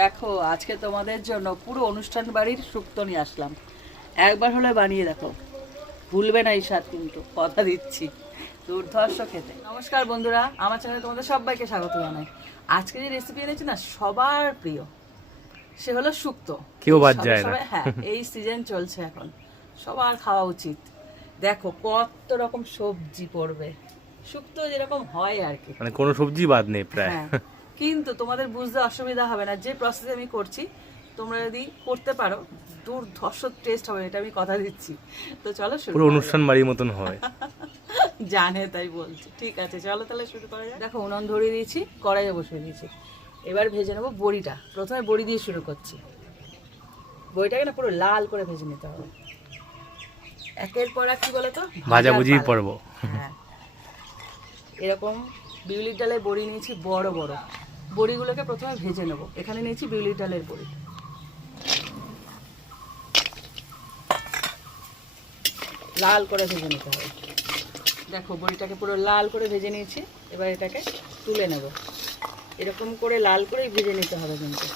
দেখো আজকে তোমাদের জন্য পুরো অনুষ্ঠান বাড়ির শুক্তো নিয়ে আসলাম। একবার হলে বানিয়ে দেখো। ভুলবে না এই স্বাদ কিন্তু কথা দিচ্ছি। দুর্ধর্ষ খেতে। নমস্কার বন্ধুরা আমার চ্যানেলে তোমাদের সবাইকে স্বাগত জানাই। আজকে যে রেসিপি এনেছি না সবার প্রিয় সে হলো শুক্তো কেউ বাদ যায় না। হ্যাঁ এই সিজন চলছে এখন। সবার খাওয়া উচিত। দেখো কত রকম সবজি পড়বে। শুক্তো যেরকম হয় আর কি। মানে কোনো সবজি বাদ নেই প্রায়। হ্যাঁ কিন্তু তোমাদের বুঝতে অসুবিধা হবে না। যে প্রসেসে আমি করছি তোমরা যদি করতে পারো দুর্ধর্ষ টেস্ট হবে এটা আমি কথা দিচ্ছি। তো চলো শুরু পুরো অনুষ্ঠান বাড়ির মতন হয়। জানে তাই বলছি। ঠিক আছে চলো তাহলে শুরু করা যাক। দেখো উনুন ধরিয়ে দিয়েছি কড়াইয়ে বসিয়ে দিয়েছি। এবার ভেজে নেব বড়িটা। প্রথমে বড়ি দিয়ে শুরু করছি। বড়িটাকে না পুরো লাল করে ভেজে নিতে হবে। একের পর এক কি বলতো? তো ভাজার পালা। পর্ব। হ্যাঁ। এরকম বিউলির ডালের বড়ি নিয়েছি বড় বড়। বড়িগুলোকে প্রথমে ভেজে নেব। এখানে নিয়েছি বিউলির ডালের বড়ি। লাল করে ভেজে নিতে হবে। দেখো বড়িটাকে পুরো লাল করে ভেজে নিয়েছি। এবার এটাকে তুলে নেব। এরকম করে লাল করে ভেজে নিতে হবে কিন্তু।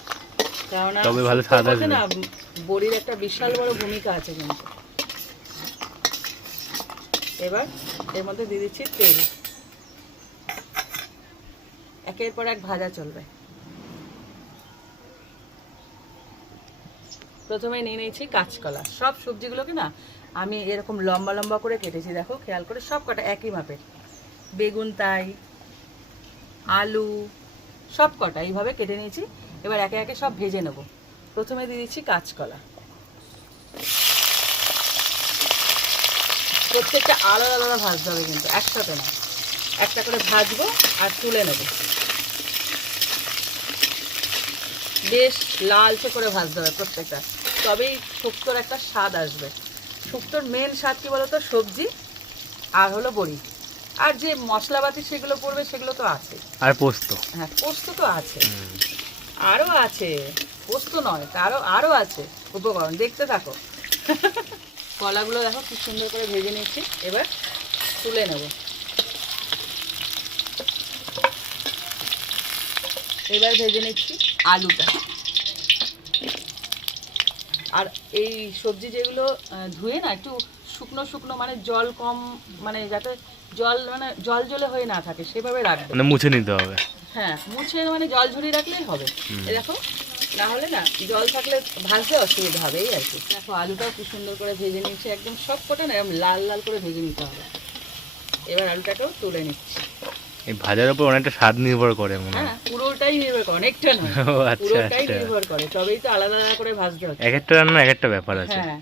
না বড়ির একটা বিশাল বড় ভূমিকা আছে কিন্তু। এবার এর মধ্যে দিয়ে দিচ্ছি তেল। একের পর এক ভাজা চলবে। প্রথমে নিয়ে নিয়েছি কাঁচকলা। সব সবজিগুলোকে না আমি এরকম লম্বা লম্বা করে কেটেছি, দেখো, খেয়াল করে সব কটা একই মাপের। বেগুন, তাই, আলু, সব কটা এইভাবে কেটে নিয়েছি। এবার একে একে সব ভেজে নেব। প্রথমে দিয়ে দিচ্ছি কাঁচকলা। প্রত্যেকটা আলাদা আলাদা ভাজতে হবে কিন্তু, একসাথে না। একটা করে ভাজবো আর তুলে নেব। বেশ লালচে করে ভাজতে হবে প্রত্যেকটা। তবেই শুক্তোর একটা স্বাদ আসবে। শুক্তোর মেন স্বাদ কি বলতো? সবজি আর হলো বড়ি। আর যে মশলাপাতি সেগুলো পড়বে সেগুলো তো আছে। আর পোস্ত। হ্যাঁ পোস্ত তো আছে। আরও আছে। পোস্ত নয় তারও আরও আছে। উপকরণ দেখতে থাকো। কলাগুলো দেখো কি সুন্দর করে ভেজে নিয়েছি। এবার তুলে নেব। এবার ভেজে নিচ্ছি। আলুটা। আর এই সবজি যেগুলো ধুয়ে না একটু শুকনো শুকনো মানে জল কম মানে যাতে জল মানে জল জলে হয়ে না থাকে সেভাবে রাখবে। মানে মুছে নিতে হবে। হ্যাঁ মুছে মানে জল ঝরিয়ে রাখলেই হবে। দেখো না হলে না জল থাকলে ভাজতে অসুবিধা হবে এই আর কি। দেখো আলুটাও খুব সুন্দর করে ভেজে নিচ্ছে একদম সব কটা না এরকম লাল লাল করে ভেজে নিতে হবে। এবার আলুটাকেও তুলে নিচ্ছি। এই ভাজার উপর অনেকটা স্বাদ নির্ভর করে মনে হয়। হ্যাঁ পুরোটাই নির্ভর করে অনেকটা নয়। ও আচ্ছা পুরোটাই আচ্ছা। নির্ভর করে তবেই তো আলাদা আলাদা করে ভাজতে হচ্ছে এক একটা রান্না এক একটা ব্যাপার আছে। হ্যাঁ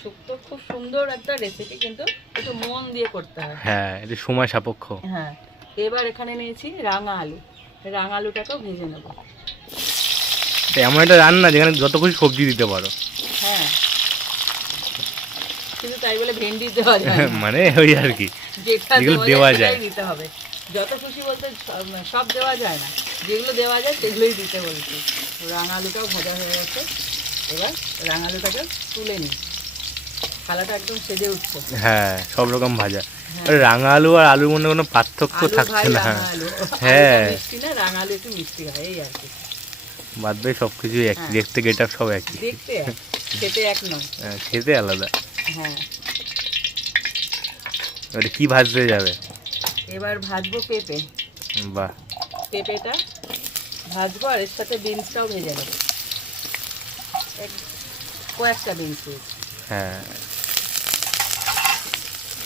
শুক্তো খুব সুন্দর একটা রেসিপি কিন্তু একটু মন দিয়ে করতে হয়। হ্যাঁ এটা সময় সাপেক্ষ। হ্যাঁ এবার এখানে নিয়েছি রাঙা আলু। রাঙা আলুটাকেও ভেজে নেব। এটা এমন একটা রান্না যেখানে যত খুশি সবজি দিতে পারো। হ্যাঁ কিন্তু তাই বলে ভেন্ডি দেওয়া যায় মানে ওই আর কি। যেটা দেওয়া যায়। দিতে হবে। যত খুশি বলতে সব- সব দেওয়া যায় না। যেগুলো দেওয়া যায় সেগুলোই দিতে বলছি। রাঙালুটাও ভাজা হয়ে গেছে। এবার রাঙালুটাকে তুলে নিই। থালাটা একদম সেজে উঠছে। হ্যাঁ সব রকম ভাজা। আর রাঙা আলু আর আলুর মধ্যে কোনো পার্থক্য থাকছে না। রাঙা হ্যাঁ। মিষ্টি না রাঙালু একটু মিষ্টি হয় এই আর কি। বাদ বাকি সব কিছুই একই। হ্যাঁ। দেখতে গেট সব একই। দেখতে খেতে এক নয়। হ্যাঁ, খেতে আলাদা। হ্যাঁ। ওটা কি ভাজতে যাবে? এবার ভাজবো পেঁপে। বাহ। পেঁপেটা ভাজবো আর এর সাথে বিনসটাও ভেজে নেব। কয়েকটা বিনস হ্যাঁ।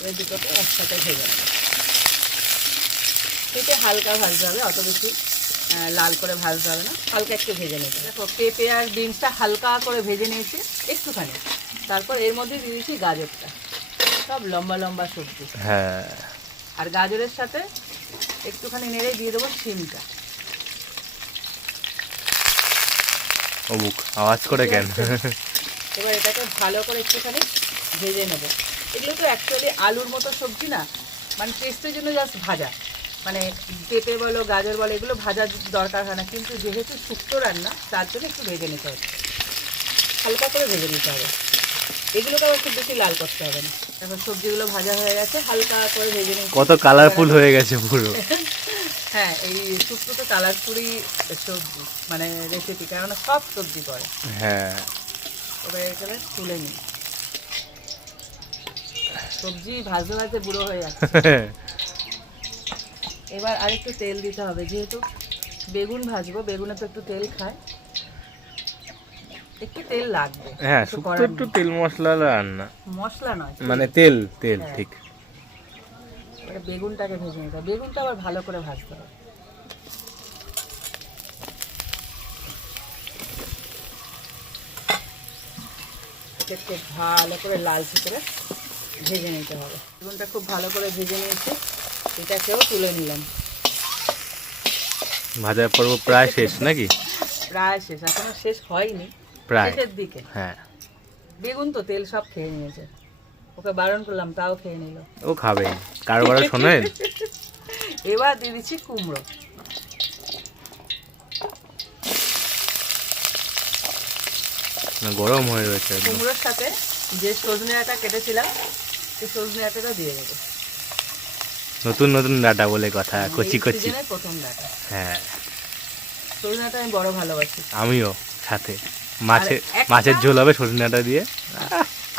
ওই দুটোকে একসাথে ভেজে নেব। পেঁপে হালকা ভাজতে হবে অত বেশি লাল করে ভাজতে হবে না। হালকা একটু ভেজে নিতে দেখো পেঁপে আর বিনসটা হালকা করে ভেজে নিয়েছি একটুখানি। তারপর এর মধ্যে দিয়ে দিয়েছি গাজরটা। সব লম্বা লম্বা সবজি। হ্যাঁ। আর গাজরের সাথে একটুখানি নেড়ে দিয়ে দেবো শিমটা। ও আওয়াজ করে কেন? এবার এটাকে ভালো করে একটুখানি ভেজে নেব। এগুলো তো অ্যাকচুয়ালি আলুর মতো সবজি না মানে টেস্টের জন্য জাস্ট ভাজা। মানে পেঁপে বলো গাজর বলো এগুলো ভাজার দরকার হয় না। কিন্তু যেহেতু শুক্তো রান্না তার জন্য একটু ভেজে নিতে হবে। হালকা করে ভেজে নিতে হবে। এগুলোকে আবার খুব বেশি লাল করতে হবে না। এখন সবজিগুলো ভাজা হয়ে গেছে হালকা করে ভেজে নিতে কত কালারফুল হয়ে গেছে পুরো। হ্যাঁ এই শুক্তো তো কালারপুরি সবজি মানে রেসিপি কেননা সব সবজি করে হ্যাঁ। এবার এখানে তুলে নিই। সবজি ভাজতে ভাজতে বুড়ো হয়ে যাচ্ছে। এবার আরেকটু তেল দিতে হবে যেহেতু বেগুন ভাজবো বেগুনে তো একটু তেল খায়। একটু তেল লাগবে। হ্যাঁ শুক্তো একটু তেল মশলা রান্না। মশলা নয় মানে তেল তেল হ্যাঁ। ঠিক। বেগুনটাকে ভেজে নিতে হবে। বেগুনটা আবার ভালো করে ভাজতে হবে। একে ভালো করে লালচে করে ভেজে নিতে হবে। বেগুনটা খুব ভালো করে ভেজে নিয়েছি। এটাকেও তুলে নিলাম। ভাজার পর্ব প্রায় শেষ নাকি? প্রায় শেষ এখনও শেষ হয়নি। প্রায়। শেষের দিকে। হ্যাঁ। বেগুন তো তেল সব খেয়ে নিয়েছে। ওকে বারণ করলাম তাও খেয়ে নিল। ও খাবে কারবার শোনেন এবার দিয়ে দিচ্ছি কুমড়ো। গরম হয়ে রয়েছে কুমড়োর সাথে যে সজনে ডাঁটা কেটেছিলাম সেই সজনে ডাঁটাটা দিয়ে দেবো। নতুন নতুন ডাটা বলে কথা কচি কচি। প্রথম ডাটা। হ্যাঁ। সজনে ডাঁটা আমি বড় ভালোবাসি। আমিও সাথে। মাছের মাছের ঝোল হবে সজনে ডাঁটা দিয়ে।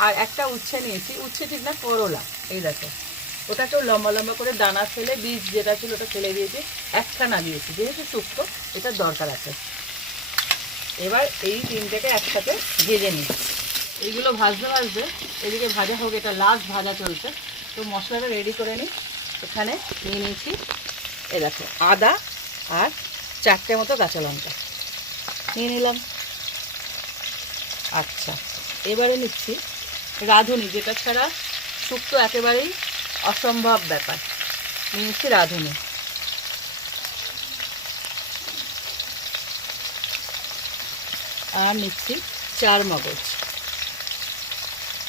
আর একটা উচ্ছে নিয়েছি উচ্ছে ঠিক না করলা এই দেখো। ওটাকেও লম্বা লম্বা করে দানা ফেলে বীজ যেটা ছিল ওটা ফেলে দিয়েছি একখানা দিয়েছি যেহেতু শুক্তো এটার দরকার আছে। এবার এই তিনটেকে একসাথে ভেজে নিই। এইগুলো ভাজতে ভাজতে এদিকে ভাজা হোক এটা লাস্ট ভাজা চলছে। তো মশলাটা রেডি করে নিই। এখানে নিয়ে নিয়েছি এ দেখো আদা আর চারটে মতো কাঁচা লঙ্কা। নিয়ে নিলাম। আচ্ছা এবারে নিচ্ছি রাঁধুনি যেটা ছাড়া শুক্তো একেবারেই অসম্ভব ব্যাপার। নিয়েছি রাঁধুনি। আর নিচ্ছি চার মগজ।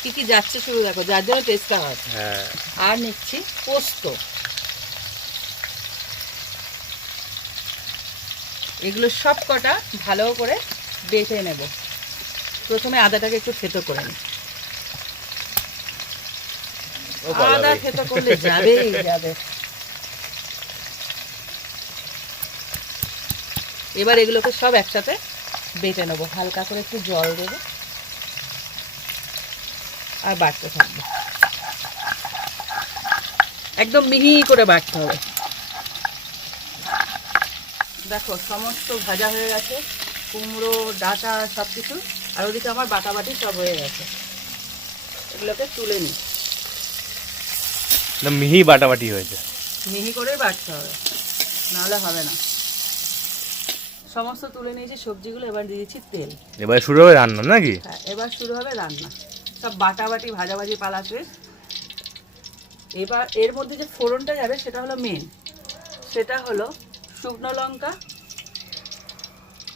কি কি যাচ্ছে শুরু দেখো যার জন্য টেস্টটা হয় হ্যাঁ। আর নিচ্ছি পোস্ত। এগুলো সব কটা ভালো করে বেটে নেব। প্রথমে আদাটাকে একটু থেতো করে নিই আদা। থেতো করলে যাবেই যাবে। এবার এগুলোকে সব একসাথে বেটে নেব। হালকা করে একটু জল দেবো। আর বাটতে থাকব। একদম মিহি করে বাটতে হবে। দেখো সমস্ত ভাজা হয়ে গেছে। কুমড়ো ডাঁটা সব কিছু আর ওদিকে আমার বাটাবাটি সব হয়ে গেছে। এগুলোকে তুলে নিই। মিহি বাটাবাটি হয়েছে। মিহি করে বাটতে হবে নাহলে হবে না। সমস্ত তুলে নিয়েছি সবজিগুলো এবার দিয়েছি তেল। এবার শুরু হবে রান্না নাকি? হ্যাঁ এবার শুরু হবে রান্না। সব বাটাবাটি ভাজাভাজি পালা শেষ এবার এর মধ্যে যে ফোড়নটা যাবে সেটা হলো মেন সেটা হলো শুকনো লঙ্কা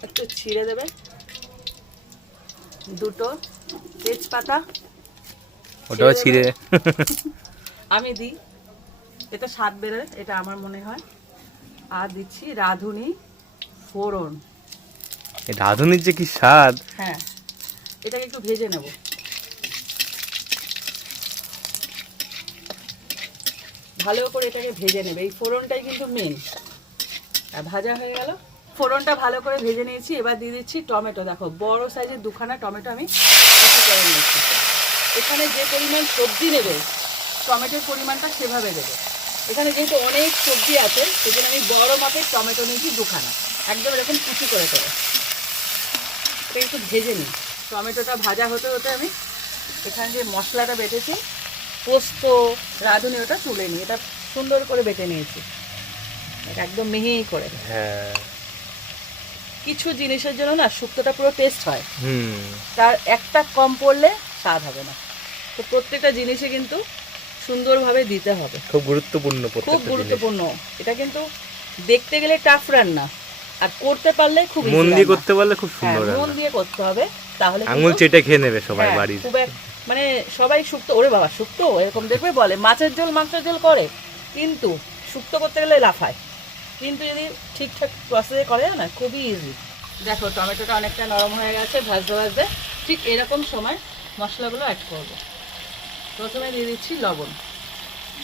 একটু ছিঁড়ে দেবে। দুটো তেজপাতা ওটাও ছিঁড়ে। আমি দিই। এটা স্বাদ বেরোয় এটা আমার মনে হয়। আর দিচ্ছি রাঁধুনি ফোড়ন। এই রাঁধুনির যে কি স্বাদ। হ্যাঁ এটাকে একটু ভেজে নেব। ভালো করে এটাকে ভেজে নেবে। এই ফোড়নটাই কিন্তু মেন আর ভাজা হয়ে গেল। ফোড়নটা ভালো করে ভেজে নিয়েছি, এবার দিয়ে দিচ্ছি টমেটো। দেখো, বড় সাইজের দুখানা টমেটো আমি করে নিয়েছি। এখানে যে পরিমাণ সবজি নেবে, টমেটোর পরিমাণটা সেভাবে দেবে। এখানে যেহেতু অনেক সবজি আছে, সেজন্য আমি বড় মাপের টমেটো নিয়েছি দুখানা। একদম এরকম কুচি করে করে। এটা একটু ভেজে নিই। টমেটোটা ভাজা হতে হতে আমি এখানে যে মশলাটা বেটেছি, পোস্ত, রাঁধুনি, ওটা তুলে নিই। এটা সুন্দর করে বেটে নিয়েছি। একদম মিহি করে। হ্যাঁ। কিছু জিনিসের জন্য না শুক্তটা পুরো টেস্ট হয়। হুম। তার একটা কম পড়লে স্বাদ হবে না। তো প্রত্যেকটা জিনিসে কিন্তু সুন্দরভাবে দিতে হবে। খুব গুরুত্বপূর্ণ খুব গুরুত্বপূর্ণ। এটা কিন্তু দেখতে গেলে টাফ রান্না আর করতে পারলে খুব মন দিয়ে করতে পারলে খুব হ্যাঁ সুন্দর মন দিয়ে করতে হবে তাহলে আঙুল চেটে খেয়ে নেবে সবাই হ্যাঁ, বাড়ির। মানে সবাই শুক্তো ওরে বাবা শুক্তো? এরকম দেখবে বলে মাছের ঝোল মাংসের ঝোল করে। কিন্তু শুক্তো করতে গেলে লাফায়। কিন্তু যদি ঠিকঠাক প্রসেসে করে না খুবই ইজি দেখো টমেটোটা অনেকটা নরম হয়ে গেছে ভাজতে ভাজতে। ঠিক এরকম সময় মশলাগুলো অ্যাড করব। প্রথমে দিয়ে দিচ্ছি লবণ।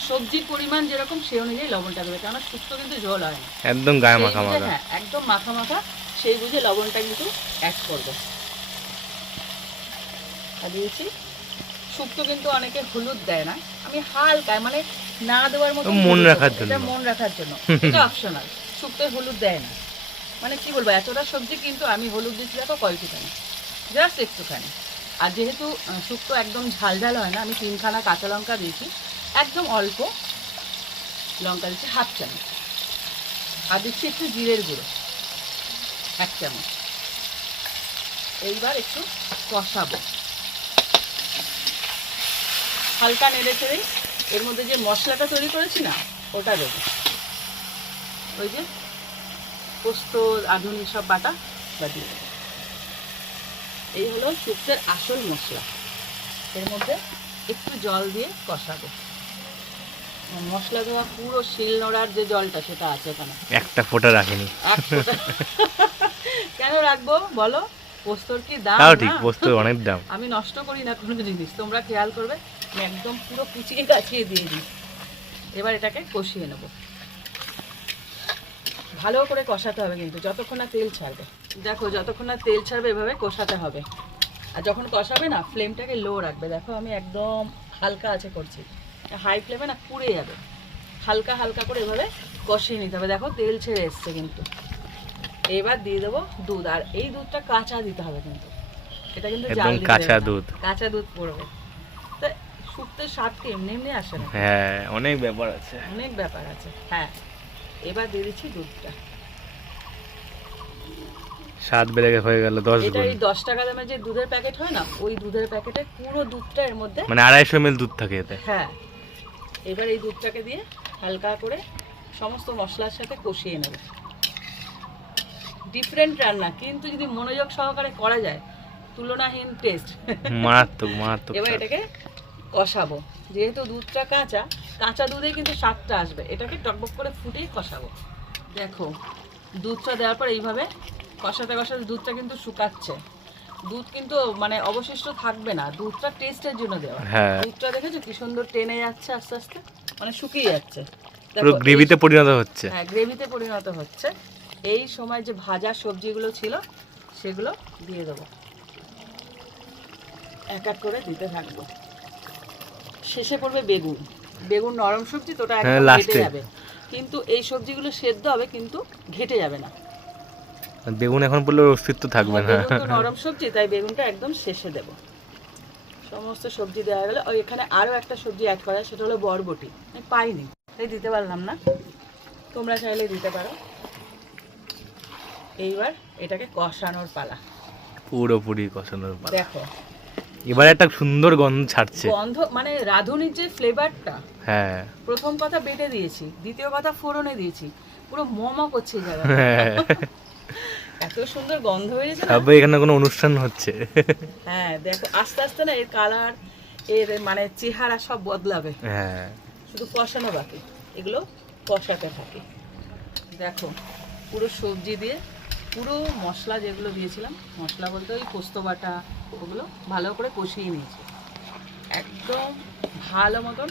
সবজির পরিমাণ যেরকম সে অনুযায়ী লবণটা দেবে কেননা শুক্তো কিন্তু ঝোল হয় না। একদম গায়ে মাখা মাখা। হ্যাঁ একদম মাখা মাখা সেই বুঝে লবণটা কিন্তু অ্যাড করব। আর দিয়েছি শুক্তো কিন্তু অনেকে হলুদ দেয় না। আমি হালকা মানে না দেওয়ার মতো মন রাখার জন্য। মন রাখার জন্য। এটা অপশনাল শুক্তোয় হলুদ দেয় না। মানে কি বলব এতটা সবজি কিন্তু আমি হলুদ দিচ্ছি দেখো কয়েকটুখানি জাস্ট একটুখানি। আর যেহেতু শুক্তো একদম ঝাল ঝাল হয় না আমি তিনখানা কাঁচা লঙ্কা দিয়েছি। একদম অল্প লঙ্কা দিচ্ছি হাফ চামচ। আর দিচ্ছি একটু জিরের গুঁড়ো এক চামচ। এইবার একটু কষাবো। হালকা নেড়ে চেড়েই এর মধ্যে যে মশলাটা তৈরি করেছি না ওটা দেবো। ওই যে পোস্ত আধুনিক সব বাটা বা দিয়ে দেবো। এই হলো শুক্তের আসল মশলা। এর মধ্যে একটু জল দিয়ে কষাবো। মশলা দেওয়া পুরো শিল নোড়ার যে জলটা সেটা আছে এখানে। একটা ফোঁটা রাখিনি। কেন রাখব? বলো। পোস্তর কি দাম তাও ঠিক না? পোস্ত অনেক দাম। আমি নষ্ট করি না কোনো জিনিস। তোমরা খেয়াল করবে আমি একদম পুরো কুচিয়ে গাছিয়ে দিয়ে দিই। এবার এটাকে কষিয়ে নেব। ভালো করে কষাতে হবে কিন্তু যতক্ষণ না তেল ছাড়বে। দেখো যতক্ষণ না তেল ছাড়বে এভাবে কষাতে হবে। আর যখন কষাবে না ফ্লেমটাকে লো রাখবে। দেখো আমি একদম হালকা আছে করছি। হাই ফ্লেমে না পুড়ে যাবে। হালকা হালকা করে এভাবে কষিয়ে নিতে হবে। দেখো তেল ছেড়ে এসছে কিন্তু। এবার দিয়ে দেবো দুধ। আর এই দুধটা কাঁচা দিতে হবে কিন্তু। এটা কিন্তু কাঁচা। দুধ। কাঁচা দুধ পড়বে। স্বাদ কি এমনি এমনি আসে না। হ্যাঁ অনেক ব্যাপার আছে। অনেক ব্যাপার আছে হ্যাঁ। এবার দিয়ে দিচ্ছি দুধটা। স্বাদ বেড়ে হয়ে গেল দশ এটা এই দশ টাকা দামের যে দুধের প্যাকেট হয় না ওই দুধের প্যাকেটে পুরো দুধটা এর মধ্যে মানে আড়াইশো এম দুধ থাকে এতে। হ্যাঁ। এবার এই দুধটাকে দিয়ে হালকা করে সমস্ত মশলার সাথে কষিয়ে নেবে। ডিফারেন্ট রান্না কিন্তু যদি মনোযোগ সহকারে করা যায় তুলনাহীন টেস্ট মারাত্মক মারাত্মক এবার এটাকে কষাবো। যেহেতু দুধটা কাঁচা কাঁচা দুধে কিন্তু স্বাদটা আসবে। এটাকে টকবক করে ফুটেই কষাবো। দেখো দুধটা দেওয়ার পর এইভাবে কষাতে কষাতে দুধটা কিন্তু শুকাচ্ছে। দুধ কিন্তু মানে অবশিষ্ট থাকবে না। দুধটা টেস্টের জন্য দেওয়া। হ্যাঁ। দুধটা দেখেছ কি সুন্দর টেনে যাচ্ছে আস্তে আস্তে? মানে শুকিয়ে যাচ্ছে। পুরো গ্রেভিতে পরিণত হচ্ছে। হ্যাঁ গ্রেভিতে পরিণত হচ্ছে। এই সময় যে ভাজা সবজিগুলো ছিল সেগুলো দিয়ে দেবো। এক এক করে দিতে থাকব। শেষে পড়বে বেগুন। বেগুন নরম সবজি তো ওটা হ্যাঁ, একদম ঘেটে যাবে। কিন্তু এই সবজিগুলো সেদ্ধ হবে কিন্তু ঘেটে যাবে না। বেগুন এখন পড়লে অস্তিত্ব থাকবে না। নরম সবজি তাই বেগুনটা একদম শেষে দেব। সমস্ত সবজি দেওয়া গেলে ওই এখানে আরও একটা সবজি অ্যাড করা সেটা হলো বরবটি। আমি পাইনি তাই দিতে পারলাম না। তোমরা চাইলে দিতে পারো। এইবার এটাকে কষানোর পালা। পুরোপুরি কষানোর পালা। দেখো এবার একটা সুন্দর গন্ধ ছাড়ছে। গন্ধ মানে রাঁধুনির যে ফ্লেভারটা হ্যাঁ। প্রথম কথা বেটে দিয়েছি দ্বিতীয় কথা ফোড়নে দিয়েছি পুরো মোমো করছে জায়গা হ্যাঁ। এত সুন্দর গন্ধ বেরিয়েছে ভাববে এখানে কোনো অনুষ্ঠান হচ্ছে। হ্যাঁ দেখো আস্তে আস্তে না এর কালারের মানে চেহারা সব বদলাবে। হ্যাঁ। শুধু কষানো বাকি এগুলো কষাতে থাকে। দেখো পুরো সবজি দিয়ে পুরো মশলা যেগুলো দিয়েছিলাম মশলা বলতে ওই পোস্ত বাটা ওগুলো ভালো করে কষিয়ে নিয়েছি। একদম ভালো মতন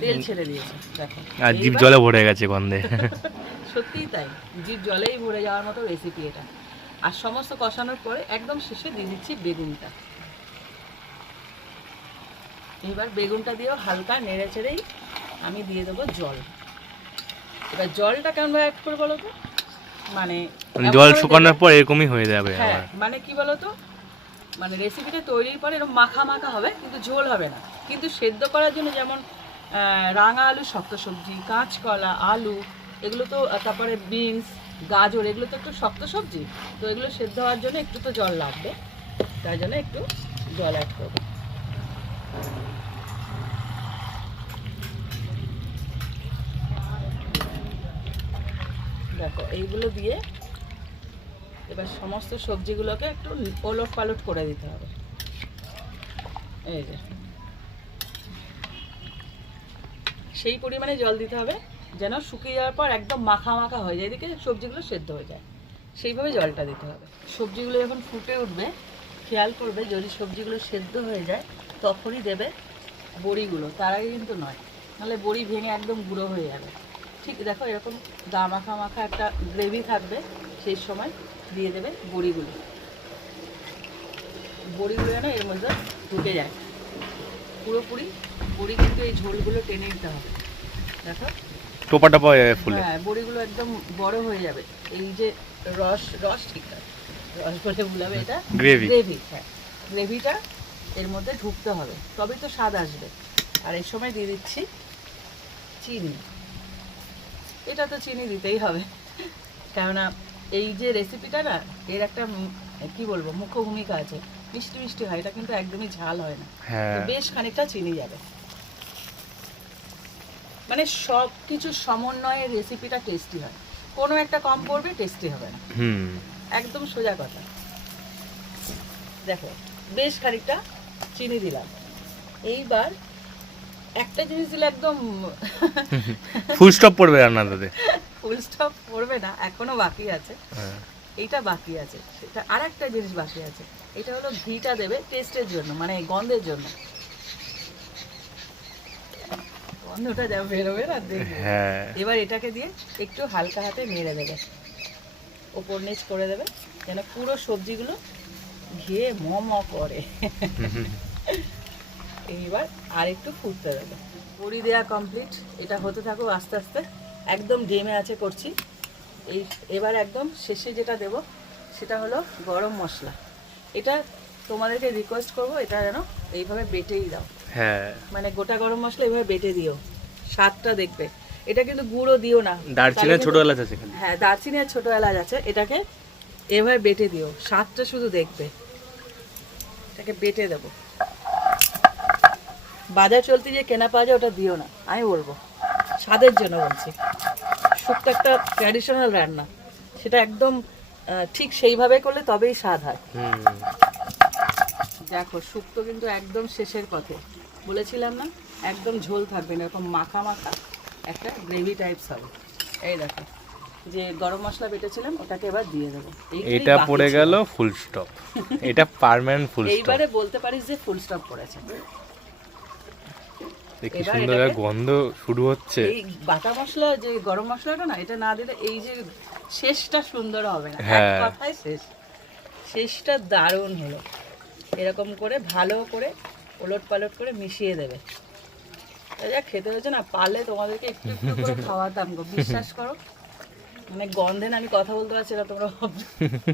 তেল ছেড়ে দিয়েছে দেখো। আর জিভ জলে ভরে গেছে গন্ধে। সত্যিই তাই জিভ জলেই ভরে যাওয়ার মতো রেসিপি এটা। আর সমস্ত কষানোর পরে একদম শেষে দিয়ে দিচ্ছি বেগুনটা। এবার বেগুনটা দিয়েও হালকা নেড়ে চেড়েই আমি দিয়ে দেবো জল। এবার জলটা কেমন অ্যাড করে বলো তো? মানে মানে জল শুকানোর পর এরকমই হয়ে যাবে হ্যাঁ মানে কি বলো তো? মানে রেসিপিটা তৈরির পরে এরকম মাখা মাখা হবে, কিন্তু ঝোল হবে না। কিন্তু সেদ্ধ করার জন্য যেমন রাঙা আলু, শক্ত সবজি, কাঁচকলা, আলু, এগুলো তো তারপরে বিনস, গাজর, এগুলো তো একটু শক্ত সবজি। তো এগুলো সেদ্ধ হওয়ার জন্য একটু তো জল লাগবে। তার জন্য একটু জল অ্যাড করব। দেখো, এইগুলো দিয়ে এবার সমস্ত সবজিগুলোকে একটু ওলট পালট করে দিতে হবে। এই যে। সেই পরিমাণে জল দিতে হবে, যেন শুকিয়ে যাওয়ার পর একদম মাখা মাখা হয়ে যায়, এদিকে সবজিগুলো সেদ্ধ হয়ে যায়। সেইভাবে জলটা দিতে হবে। সবজিগুলো যখন ফুটে উঠবে, খেয়াল করবে, যদি সবজিগুলো সেদ্ধ হয়ে যায়, তখনই দেবে বড়িগুলো। তার আগে কিন্তু নয়, নাহলে বড়ি ভেঙে একদম গুঁড়ো হয়ে যাবে। ঠিক, দেখো এরকম গা মাখা মাখা একটা গ্রেভি থাকবে সেই সময়। দিয়ে দেবে বড়িগুলো। বড়িগুলো যেন এর মধ্যে ঢুকে যায়। পুরোপুরি বড়ি কিন্তু এই ঝোলগুলো টেনে নিতে হবে। দেখো। টোপা টোপা হয়ে ফুলে। হ্যাঁ বড়িগুলো একদম বড় হয়ে যাবে। এই যে রস রস ঠিক আছে। রস বলে ভুলাবে এটা। Gravy. গ্রেভি হ্যাঁ। গ্রেভিটা এর মধ্যে ঢুকতে হবে। তবেই তো স্বাদ আসবে। আর এই সময় দিয়ে দিচ্ছি চিনি। এটা তো চিনি দিতেই হবে। কেননা এই যে রেসিপিটা না এর একটা কি বলব মুখ্য ভূমিকা আছে। মিষ্টি মিষ্টি হয় এটা কিন্তু একদমই ঝাল হয় না। হ্যাঁ। বেশ খানিকটা চিনি যাবে। মানে সব কিছু সমন্বয়ে রেসিপিটা টেস্টি হয়। কোনো একটা কম পড়বে টেস্টি হবে না। হুম। একদম সোজা কথা। দেখো বেশ খানিকটা চিনি দিলাম। এইবার একটা জিনিস দিলে একদম ফুল স্টপ পড়বে রান্নাটাতে ফুল স্টপ পড়বে না এখনও বাকি আছে। হ্যাঁ। এইটা বাকি আছে। সেটা আর একটা জিনিস বাকি আছে। এটা হলো ঘিটা দেবে টেস্টের জন্য মানে গন্ধের জন্য। গন্ধটা যা বেরোবে না দেখবে। হ্যাঁ। এবার এটাকে দিয়ে একটু হালকা হাতে নেড়ে দেবে। ওপর নিচ করে দেবে যেন পুরো সবজিগুলো ঘিয়ে ম ম করে। এইবার আর একটু ফুটতে দেবে। বড়ি দেওয়া কমপ্লিট এটা হতে থাকুক আস্তে আস্তে। একদম ডেমে আছে করছি। এই এবার একদম শেষে যেটা দেব সেটা হলো গরম মশলা। এটা তোমাদেরকে রিকোয়েস্ট করব এটা যেন এইভাবে বেটেই দাও। হ্যাঁ। মানে গোটা গরম মশলা এইভাবে বেটে দিও। স্বাদটা দেখবে। এটা কিন্তু গুঁড়ো দিও না। দারচিনি ছোট এলাচ আছে এখানে। হ্যাঁ দারচিনি আর ছোট এলাচ আছে। এটাকে এভাবে বেটে দিও। স্বাদটা শুধু দেখবে। এটাকে বেটে দেবো। বাজার চলতে যে কেনা পাওয়া যায় ওটা দিও না। আমি বলব। স্বাদের জন্য বলছি। শুক্তো একটা ট্র্যাডিশনাল রান্না। সেটা একদম ঠিক সেইভাবে করলে তবেই স্বাদ হয়। হুম। দেখো শুক্তো কিন্তু একদম শেষের পথে। বলেছিলাম না? একদম ঝোল থাকবে না এরকম মাখা মাখা একটা গ্রেভি টাইপস হবে এই দেখো যে গরম মশলা বেটেছিলাম ওটাকে এবার দিয়ে দেবো। এটা পড়ে গেল ফুল স্টপ এটা পার্মানেন্ট ফুল স্টপ এইবারে বলতে পারিস যে ফুল স্টপ পড়েছে। কি সুন্দর গন্ধ শুরু হচ্ছে। এই বাটা মশলা যে গরম মশলাটা না এটা না দিলে এই যে শেষটা সুন্দর হবে না। এক হ্যাঁ। কথায় শেষ। শেষটা দারুণ হলো। এরকম করে ভালো করে ওলট পালট করে মিশিয়ে দেবে। যা খেতে হয়েছে না পারলে তোমাদেরকে একটু একটু করে খাওয়াতাম গো বিশ্বাস করো। মানে গন্ধে না আমি কথা বলতে পারছি না তোমরা।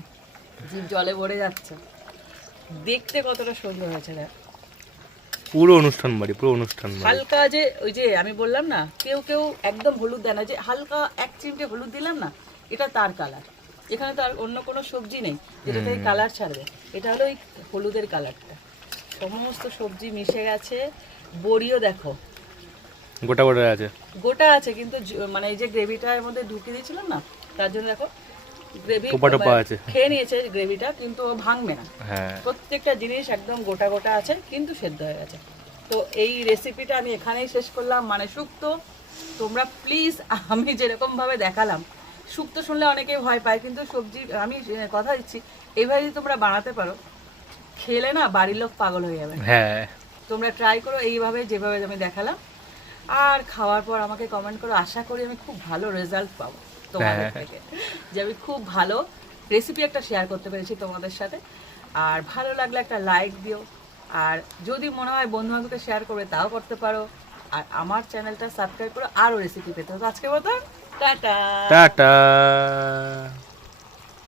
জলে ভরে যাচ্ছে। দেখতে কতটা সুন্দর হয়েছে দেখ। পুরো অনুষ্ঠান বাড়ি পুরো অনুষ্ঠান বাড়ি। হালকা যে ওই যে আমি বললাম না কেউ কেউ একদম হলুদ দেয় না যে হালকা এক চিমটে হলুদ দিলাম না এটা তার কালার এখানে তো আর অন্য কোনো সবজি নেই যেটা থেকে কালার ছাড়বে। এটা হলো ওই হলুদের কালারটা সমস্ত সবজি মিশে গেছে বড়িও দেখো। গোটা গোটা আছে? গোটা আছে কিন্তু মানে এই যে গ্রেভিটার মধ্যে ঢুকিয়ে দিয়েছিলাম না তার জন্য দেখো গ্রেভি আছে। খেয়ে নিয়েছে গ্রেভিটা কিন্তু ও ভাঙবে না। হ্যাঁ। প্রত্যেকটা জিনিস একদম গোটা গোটা আছে কিন্তু সেদ্ধ হয়ে গেছে। তো এই রেসিপিটা আমি এখানেই শেষ করলাম। মানে শুক্তো তোমরা প্লিজ আমি যেরকম ভাবে দেখালাম শুক্তো শুনলে অনেকে ভয় পায় কিন্তু সবজি আমি কথা দিচ্ছি এইভাবে যদি তোমরা বানাতে পারো খেলে না বাড়ির লোক পাগল হয়ে যাবে। হ্যাঁ। তোমরা ট্রাই করো এইভাবে যেভাবে আমি দেখালাম। আর খাওয়ার পর আমাকে কমেন্ট করো আশা করি আমি খুব ভালো রেজাল্ট পাবো। তোমাদের হ্যাঁ। থেকে যে আমি খুব ভালো রেসিপি একটা শেয়ার করতে পেরেছি তোমাদের সাথে। আর ভালো লাগলে একটা লাইক দিও। আর যদি মনে হয় বন্ধু বান্ধবকে শেয়ার করবে তাও করতে পারো। আর আমার চ্যানেলটা সাবস্ক্রাইব করে আরও রেসিপি পেতে। হবে আজকে মতো টাটা। টাটা।